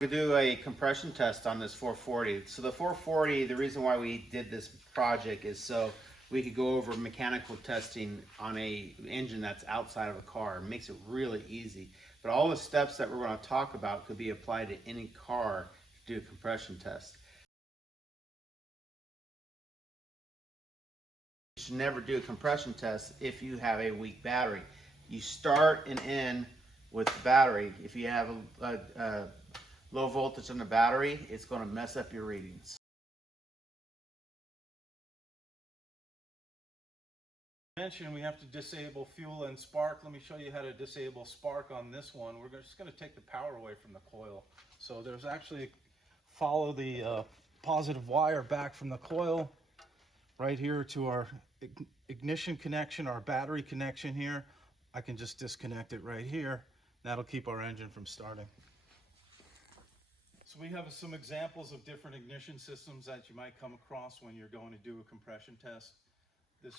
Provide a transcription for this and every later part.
We do a compression test on this 440. So the 440, the reason why we did this project is so we could go over mechanical testing on a engine that's outside of a car. It makes it really easy. But all the steps that we're going to talk about could be applied to any car to do a compression test. You should never do a compression test if you have a weak battery. You start and end with the battery. If you have a low voltage on the battery, it's going to mess up your readings. Mentioned we have to disable fuel and spark. Let me show you how to disable spark on this one. We're just going to take the power away from the coil. So there's actually, follow the positive wire back from the coil right here to our ignition connection, our battery connection here. I can just disconnect it right here. That'll keep our engine from starting. So we have some examples of different ignition systems that you might come across when you're going to do a compression test. This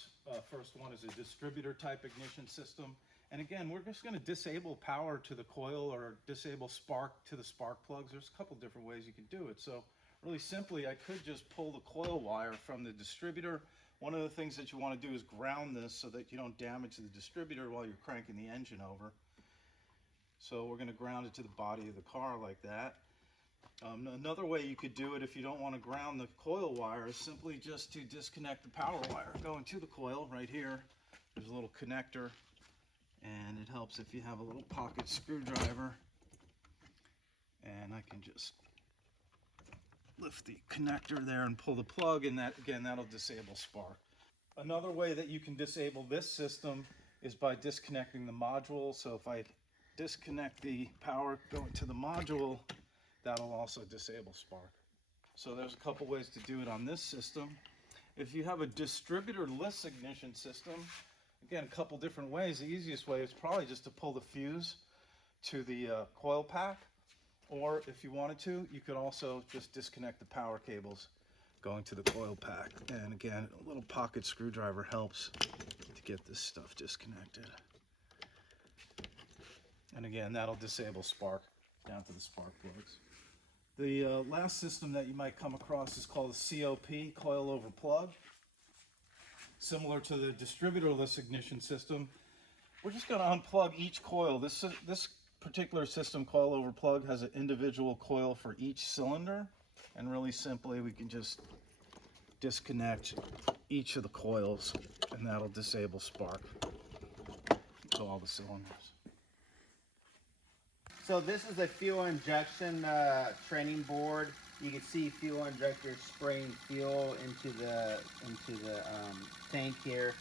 first one is a distributor type ignition system. And again, we're just going to disable power to the coil or disable spark to the spark plugs. There's a couple different ways you can do it. So really simply, I could just pull the coil wire from the distributor. One of the things that you want to do is ground this so that you don't damage the distributor while you're cranking the engine over. So we're going to ground it to the body of the car like that. Another way you could do it if you don't want to ground the coil wire is simply just to disconnect the power wire going to the coil right here. There's a little connector, and it helps if you have a little pocket screwdriver. And I can just lift the connector there and pull the plug, and that again, that'll disable spark. Another way that you can disable this system is by disconnecting the module. So if I disconnect the power going to the module, that'll also disable spark. So there's a couple ways to do it on this system. If you have a distributor-less ignition system, again, a couple different ways. The easiest way is probably just to pull the fuse to the coil pack, or if you wanted to, you could also just disconnect the power cables going to the coil pack. And again, a little pocket screwdriver helps to get this stuff disconnected. And again, that'll disable spark down to the spark plugs. The last system that you might come across is called a COP, coil over plug. Similar to the distributorless ignition system, we're just going to unplug each coil. This particular system, coil over plug, has an individual coil for each cylinder. And really simply, we can just disconnect each of the coils, and that'll disable spark to all the cylinders. So this is a fuel injection training board. You can see fuel injectors spraying fuel into the tank here.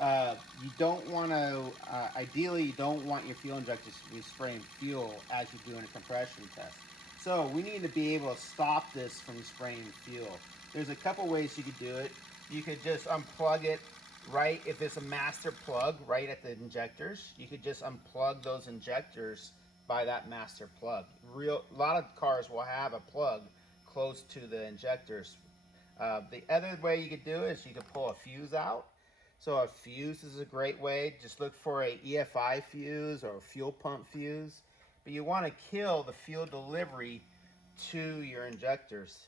You don't want to, ideally you don't want your fuel injectors to be spraying fuel as you're doing a compression test. So we need to be able to stop this from spraying fuel. There's a couple ways you could do it. You could just unplug it right, if it's a master plug right at the injectors, you could just unplug those injectors by that master plug. A lot of cars will have a plug close to the injectors. The other way you could do it is you could pull a fuse out. So a fuse is a great way. Just look for a EFI fuse or a fuel pump fuse. But you want to kill the fuel delivery to your injectors.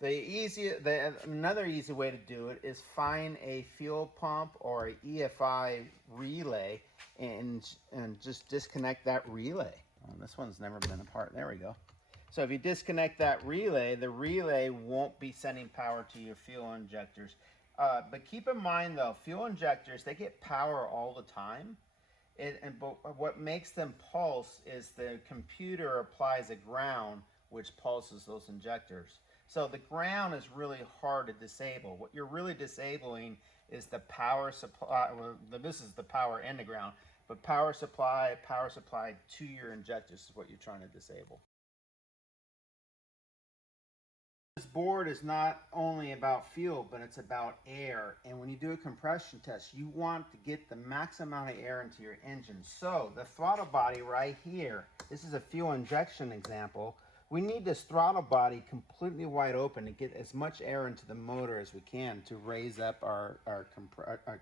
Another easy way to do it is find a fuel pump or a EFI relay and just disconnect that relay. Oh, this one's never been apart. There we go. So if you disconnect that relay, the relay won't be sending power to your fuel injectors. But keep in mind though, fuel injectors, they get power all the time. But what makes them pulse is the computer applies a ground which pulses those injectors. So the ground is really hard to disable. What you're really disabling is the power supply. Well, this is the power and the ground, but power supply to your injectors is what you're trying to disable. This board is not only about fuel, but it's about air. And when you do a compression test, you want to get the max amount of air into your engine. So the throttle body right here, this is a fuel injection example. We need this throttle body completely wide open to get as much air into the motor as we can to raise up our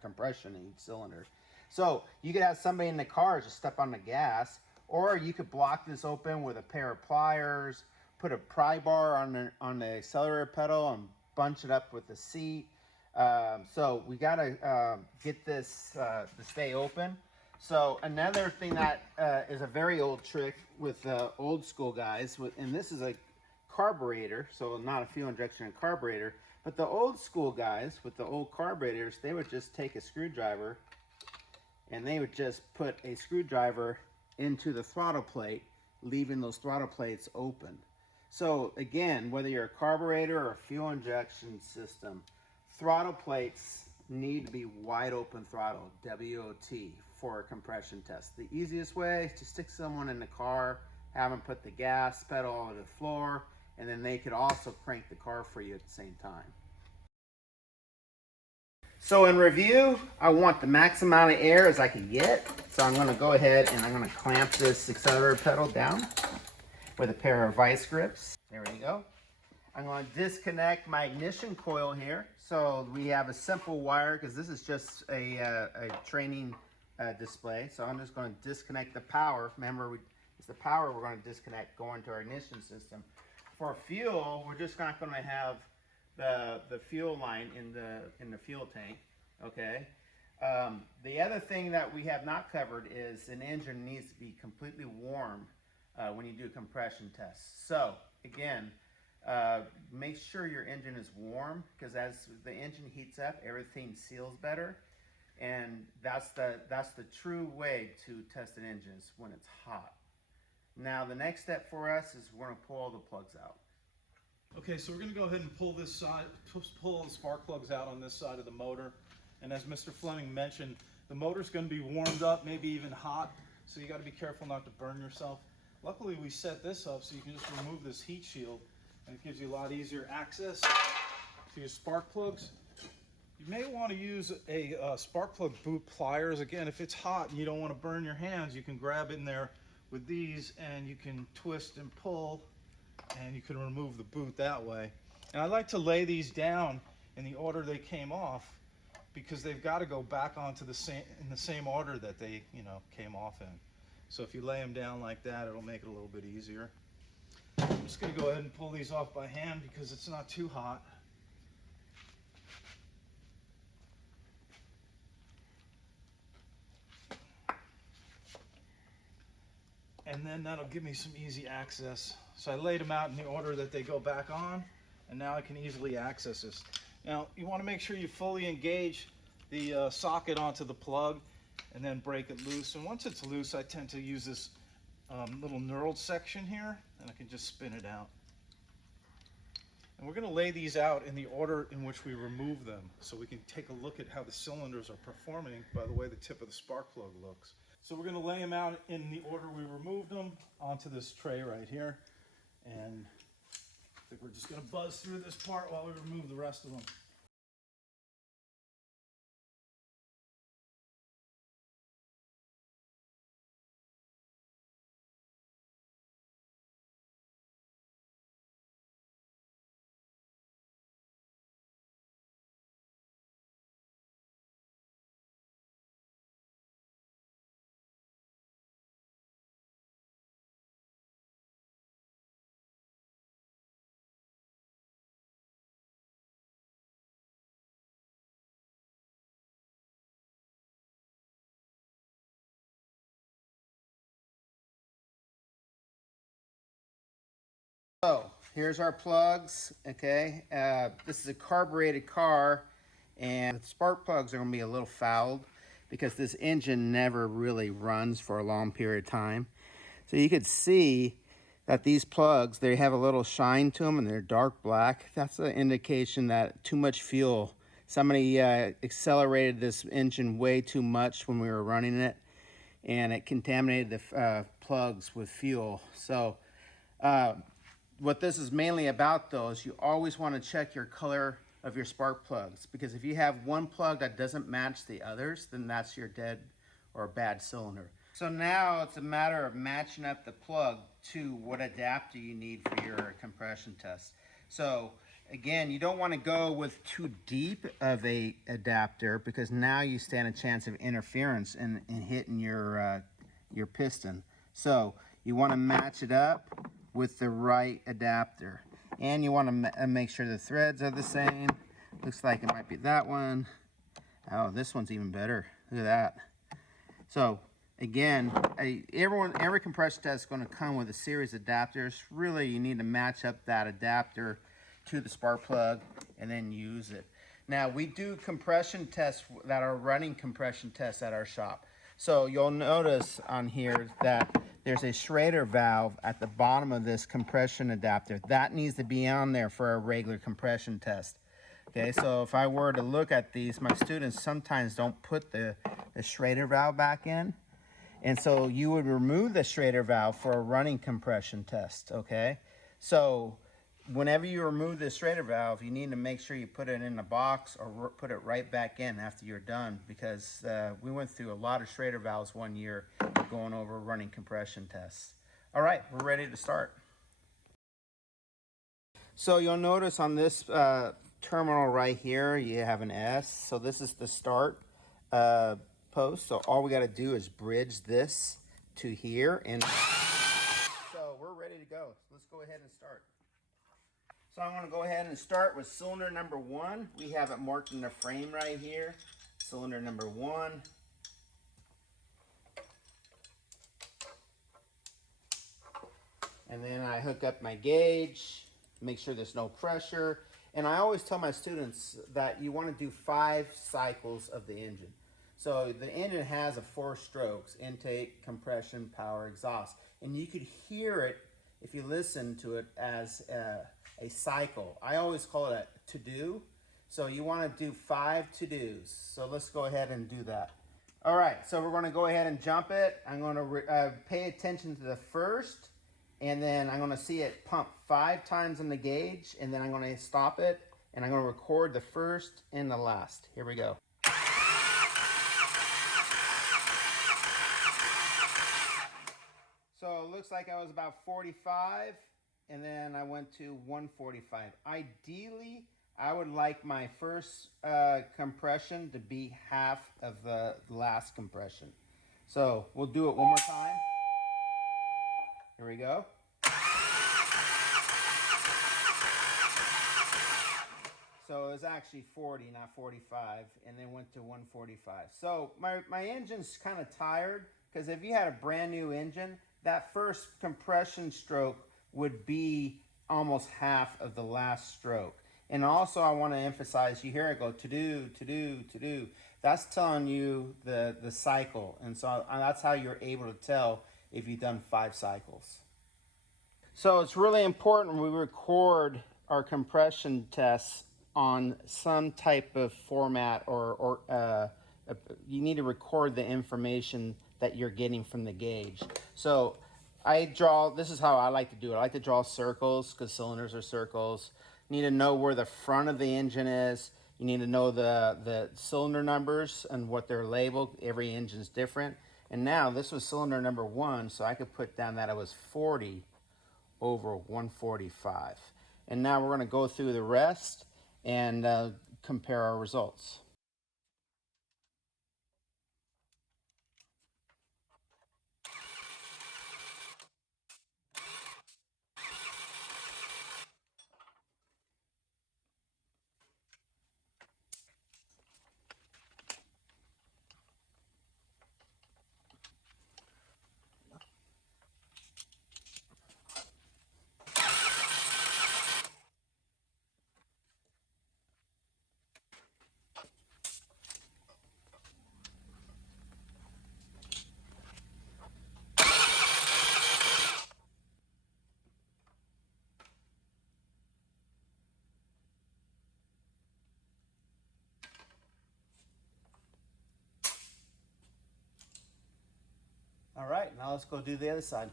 compression in each cylinder. So you could have somebody in the car just step on the gas, or you could block this open with a pair of pliers, put a pry bar on the accelerator pedal and bunch it up with the seat. So we gotta get this to stay open. So another thing that is a very old trick with old school guys, and this is a carburetor, so not a fuel injection carburetor, but the old school guys with the old carburetors, they would just take a screwdriver and they would just put a screwdriver into the throttle plate, leaving those throttle plates open. So again, whether you're a carburetor or a fuel injection system, throttle plates need to be wide open throttle, WOT, for a compression test. The easiest way is to stick someone in the car, have them put the gas pedal on the floor, and then they could also crank the car for you at the same time. So in review, I want the max amount of air as I can get. So I'm going to go ahead and I'm going to clamp this accelerator pedal down with a pair of vice grips. There we go. I'm going to disconnect my ignition coil here. So we have a simple wire because this is just a training display. So I'm just going to disconnect the power. Remember, it's the power we're going to disconnect going to our ignition system. For fuel, we're just not going to have the fuel line in the fuel tank. Okay. The other thing that we have not covered is an engine needs to be completely warm when you do compression tests. So again, make sure your engine is warm, because as the engine heats up, everything seals better, and that's the true way to test an engine, is when it's hot. Now the next step for us is we're going to pull all the plugs out. Okay, so we're going to go ahead and pull the spark plugs out on this side of the motor. And as Mr. Fleming mentioned, the motor's going to be warmed up, maybe even hot, so you got to be careful not to burn yourself. Luckily, we set this up so you can just remove this heat shield, and it gives you a lot easier access to your spark plugs. You may want to use a spark plug boot pliers. Again, if it's hot and you don't want to burn your hands, you can grab in there with these and you can twist and pull, and you can remove the boot that way. And I like to lay these down in the order they came off, because they've got to go back onto the same order that they came off in. So if you lay them down like that, it'll make it a little bit easier. I'm just going to go ahead and pull these off by hand because it's not too hot. And then that'll give me some easy access. So I laid them out in the order that they go back on, and now I can easily access this. Now you want to make sure you fully engage the socket onto the plug and then break it loose. And once it's loose, I tend to use this little knurled section here, and I can just spin it out. And we're going to lay these out in the order in which we remove them, so we can take a look at how the cylinders are performing by the way the tip of the spark plug looks. So we're going to lay them out in the order we removed them onto this tray right here. And I think we're just going to buzz through this part while we remove the rest of them. So here's our plugs. Okay, this is a carbureted car, and the spark plugs are going to be a little fouled because this engine never really runs for a long period of time. So you could see that these plugs, they have a little shine to them and they're dark black. That's an indication that too much fuel. Somebody accelerated this engine way too much when we were running it, and it contaminated the plugs with fuel. So what this is mainly about, though, is you always want to check your color of your spark plugs, because if you have one plug that doesn't match the others, then that's your dead or bad cylinder. So now it's a matter of matching up the plug to what adapter you need for your compression test. So again, you don't want to go with too deep of a adapter, because now you stand a chance of interference in hitting your piston. So you want to match it up with the right adapter. And you want to make sure the threads are the same. Looks like it might be that one. Oh, this one's even better. Look at that. So again, every compression test is going to come with a series of adapters. Really, you need to match up that adapter to the spark plug and then use it. Now, we do compression tests that are running compression tests at our shop. So you'll notice on here that there's a Schrader valve at the bottom of this compression adapter. That needs to be on there for a regular compression test. Okay, so if I were to look at these, my students sometimes don't put the Schrader valve back in. And so you would remove the Schrader valve for a running compression test, okay? So whenever you remove the Schrader valve, you need to make sure you put it in a box or put it right back in after you're done, because we went through a lot of Schrader valves one year going over running compression tests. All right, we're ready to start. So you'll notice on this terminal right here, you have an S. So this is the start post. So all we got to do is bridge this to here. And so we're ready to go. So let's go ahead and start. So I'm going to go ahead and start with cylinder number 1. We have it marked in the frame right here. Cylinder number 1. And then I hook up my gauge, make sure there's no pressure. And I always tell my students that you want to do 5 cycles of the engine. So the engine has 4 strokes: intake, compression, power, exhaust. And you could hear it if you listen to it as a cycle. I always call it a to-do. So you want to do 5 to-dos. So let's go ahead and do that. All right, so we're going to go ahead and jump it. I'm going to pay attention to the first, and then I'm going to see it pump 5 times in the gauge, and then I'm going to stop it, and I'm going to record the first and the last. Here we go. So it looks like I was about 45, and then I went to 145. Ideally, I would like my first compression to be half of the last compression. So we'll do it one more time. Here we go. So it was actually 40, not 45, and then went to 145. So my engine's kind of tired, because if you had a brand new engine, that first compression stroke would be almost half of the last stroke. And also I want to emphasize, you hear it go to do, to do, to do. That's telling you the cycle. And so that's how you're able to tell if you've done 5 cycles. So it's really important we record our compression tests on some type of format, or you need to record the information that you're getting from the gauge. So this is how I like to do it. I like to draw circles, because cylinders are circles. You need to know where the front of the engine is. You need to know the cylinder numbers and what they're labeled. Every engine's different. And now this was cylinder number 1, so I could put down that it was 40 over 145. And now we're going to go through the rest and compare our results. All right, now let's go do the other side.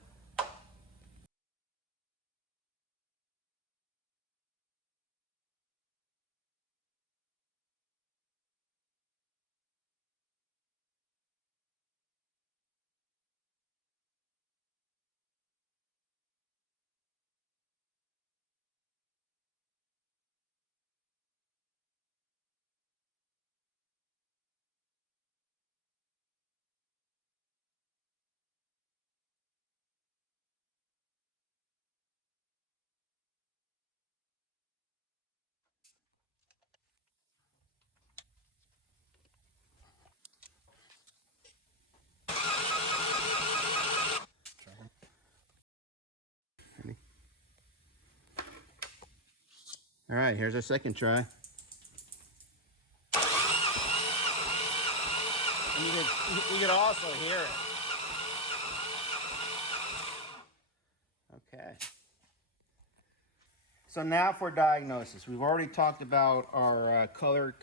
All right, here's our second try. And you could also hear it. Okay. So now for diagnosis. We've already talked about our color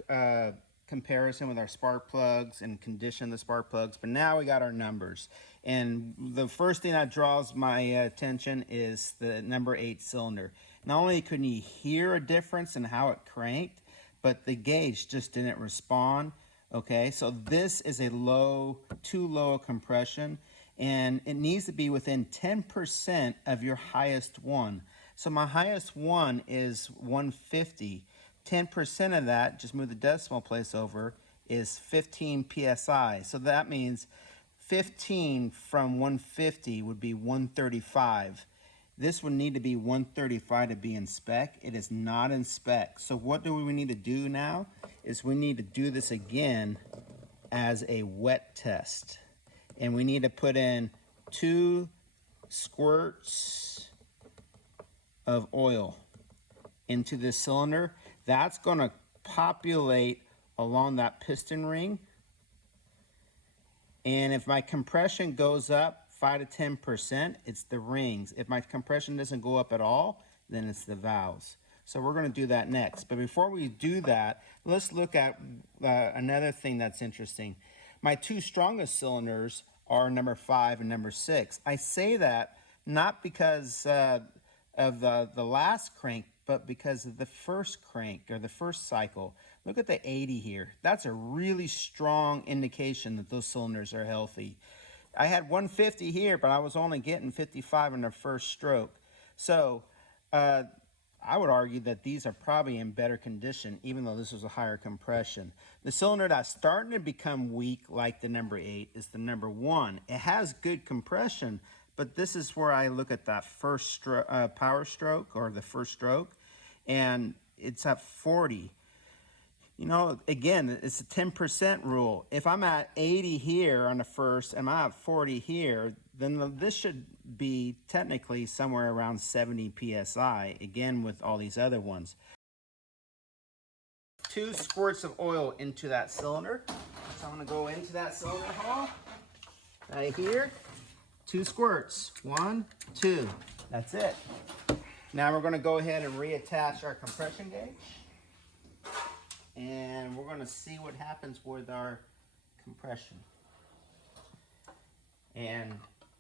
comparison with our spark plugs and condition of the spark plugs, but now we got our numbers. And the first thing that draws my attention is the number 8 cylinder. Not only couldn't you hear a difference in how it cranked, but the gauge just didn't respond. Okay, so this is a too low a compression, and it needs to be within 10% of your highest one. So my highest one is 150. 10% of that, just move the decimal place over, is 15 psi. So that means 15 from 150 would be 135. This would need to be 135 to be in spec. It is not in spec. So what do we need to do now is we need to do this again as a wet test. And we need to put in 2 squirts of oil into this cylinder. That's going to populate along that piston ring. And if my compression goes up 5 to 10%, it's the rings. If my compression doesn't go up at all, then it's the valves. So we're going to do that next. But before we do that, let's look at another thing that's interesting. My 2 strongest cylinders are number 5 and number 6. I say that not because of the last crank, but because of the first crank or the first cycle. Look at the 80 here. That's a really strong indication that those cylinders are healthy. I had 150 here, but I was only getting 55 in the first stroke. So I would argue that these are probably in better condition, even though this was a higher compression. The cylinder that's starting to become weak, like the number 8, is the number 1. It has good compression, but this is where I look at that first power stroke, or the first stroke, and it's at 40. You know, again, it's a 10% rule. If I'm at 80 here on the first and I'm at 40 here, then this should be technically somewhere around 70 psi, again with all these other ones. 2 squirts of oil into that cylinder. So I'm going to go into that cylinder hole right here. 2 squirts. 1, 2. That's it. Now we're going to go ahead and reattach our compression gauge. And we're going to see what happens with our compression. And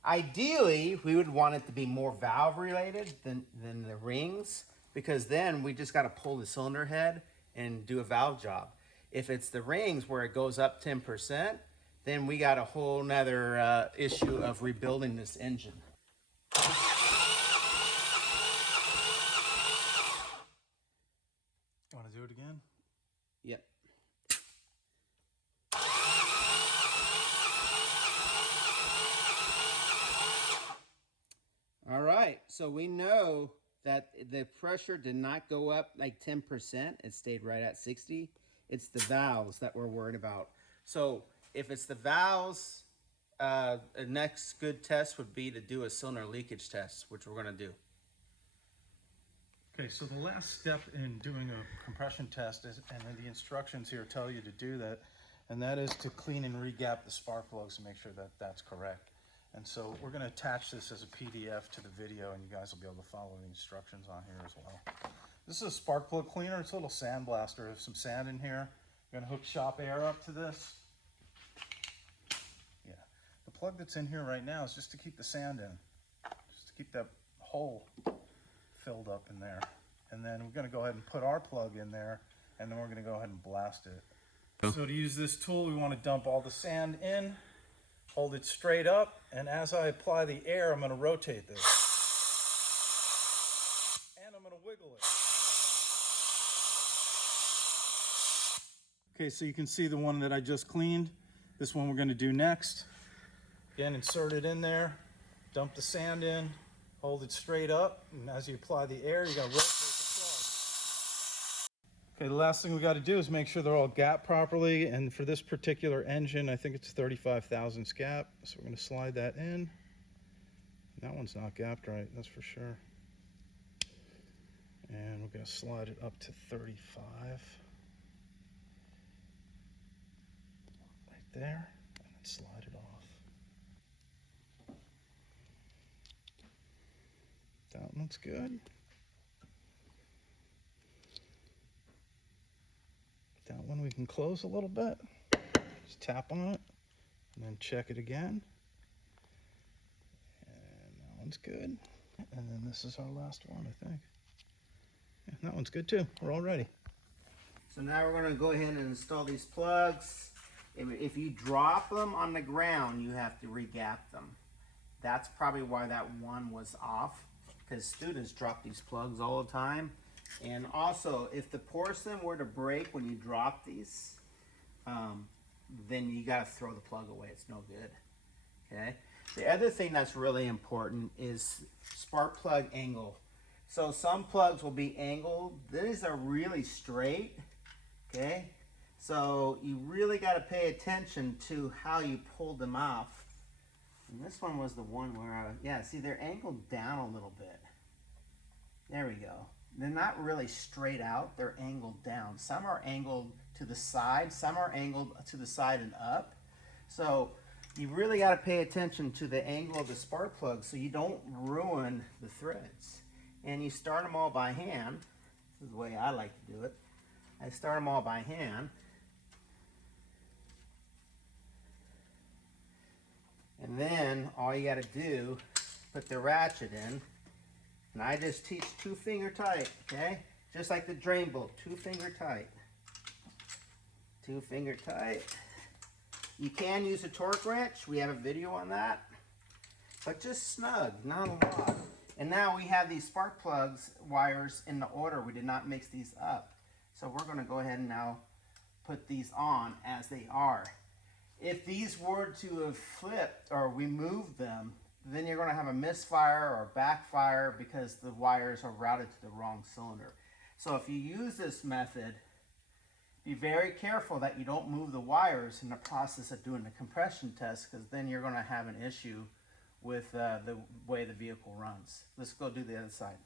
ideally, we would want it to be more valve related than the rings, because then we just got to pull the cylinder head and do a valve job. If it's the rings where it goes up 10%, then we got a whole nother issue of rebuilding this engine. You want to do it again? Yep. All right, so we know that the pressure did not go up like 10%. It stayed right at 60. It's the valves that we're worried about. So if it's the valves, the next good test would be to do a cylinder leakage test, which we're going to do. Okay, so the last step in doing a compression test is, and the instructions here tell you to do that, and that is to clean and re-gap the spark plugs and make sure that that's correct. And so we're going to attach this as a PDF to the video, and you guys will be able to follow the instructions on here as well. This is a spark plug cleaner. It's a little sandblaster. There's some sand in here. I'm going to hook shop air up to this. Yeah, the plug that's in here right now is just to keep the sand in, just to keep that hole filled up in there. And then we're going to go ahead and put our plug in there, and then we're going to go ahead and blast it. So to use this tool, we want to dump all the sand in, hold it straight up, and as I apply the air, I'm going to rotate this. And I'm going to wiggle it. Okay, so you can see the one that I just cleaned. This one we're going to do next. Again, insert it in there, dump the sand in, hold it straight up, and as you apply the air, you got to rotate the plug. Okay, the last thing we got to do is make sure they're all gapped properly, and for this particular engine, I think it's 35 thousandths gap, so we're going to slide that in. That one's not gapped right, that's for sure. And we're going to slide it up to 35. Right there. And then slide it off. That one's good. That one we can close a little bit. Just tap on it and then check it again. And that one's good. And then this is our last one, I think. Yeah, that one's good too. We're all ready. So now we're going to go ahead and install these plugs. If you drop them on the ground, you have to re-gap them. That's probably why that one was off, because students drop these plugs all the time. And also, if the porcelain were to break when you drop these, then you got to throw the plug away. It's no good. Okay. The other thing that's really important is spark plug angle. So some plugs will be angled. These are really straight. Okay. So you really got to pay attention to how you pull them off. And this one was the one where, yeah, see, they're angled down a little bit. There we go. They're not really straight out, they're angled down. Some are angled to the side, some are angled to the side and up. So you really got to pay attention to the angle of the spark plug so you don't ruin the threads. And you start them all by hand. This is the way I like to do it. I start them all by hand. And then all you got to do, put the ratchet in. And I just teach 2-finger tight, okay? Just like the drain bolt, 2-finger tight. 2-finger tight. You can use a torque wrench. We have a video on that. But just snug, not a lot. And now we have these spark plugs wires in the order. We did not mix these up. So we're going to go ahead and now put these on as they are. If these were to have flipped or we moved them, then you're going to have a misfire or backfire because the wires are routed to the wrong cylinder. So if you use this method, be very careful that you don't move the wires in the process of doing the compression test, because then you're going to have an issue with the way the vehicle runs. Let's go do the other side.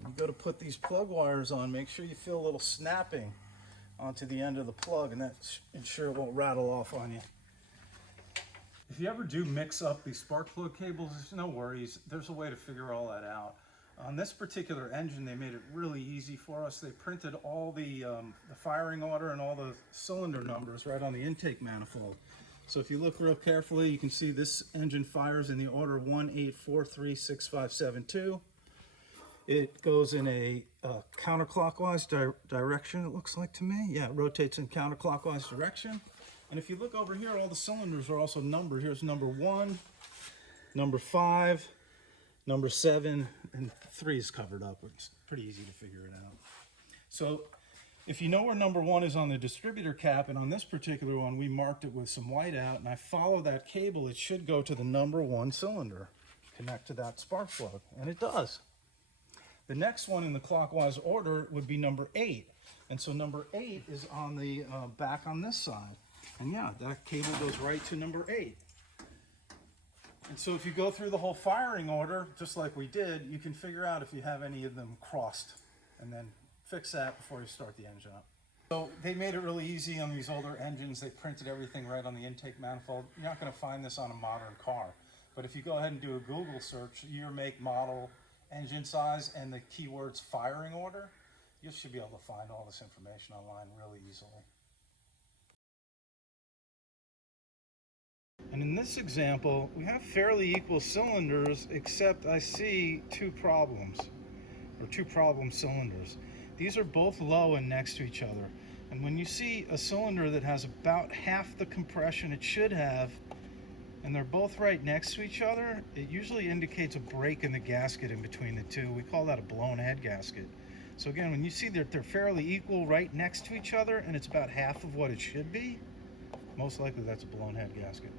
When you go to put these plug wires on, make sure you feel a little snapping onto the end of the plug, and that ensure it won't rattle off on you. If you ever do mix up these spark plug cables, there's no worries. There's a way to figure all that out. On this particular engine, they made it really easy for us. They printed all the firing order and all the cylinder numbers right on the intake manifold. So if you look real carefully, you can see this engine fires in the order 18436572. It goes in a counterclockwise direction, it looks like to me. Yeah, it rotates in counterclockwise direction. And if you look over here, all the cylinders are also numbered. Here's number 1, number 5, number 7, and 3 is covered up. It's pretty easy to figure it out. So if you know where number 1 is on the distributor cap, and on this particular one, we marked it with some white out, and I follow that cable, it should go to the number 1 cylinder, connect to that spark plug, and it does. The next one in the clockwise order would be number 8. And so number 8 is on the back on this side. And yeah, that cable goes right to number 8. And so if you go through the whole firing order, just like we did, you can figure out if you have any of them crossed and then fix that before you start the engine up. So they made it really easy on these older engines. They printed everything right on the intake manifold. You're not going to find this on a modern car. But if you go ahead and do a Google search, year, make, model, engine size, and the keywords firing order, you should be able to find all this information online really easily. And in this example, we have fairly equal cylinders, except I see two problem cylinders. These are both low and next to each other. And when you see a cylinder that has about half the compression it should have, and they're both right next to each other, it usually indicates a break in the gasket in between the two. We call that a blown head gasket. So again, when you see that they're fairly equal right next to each other and it's about half of what it should be, Most likely that's a blown head gasket.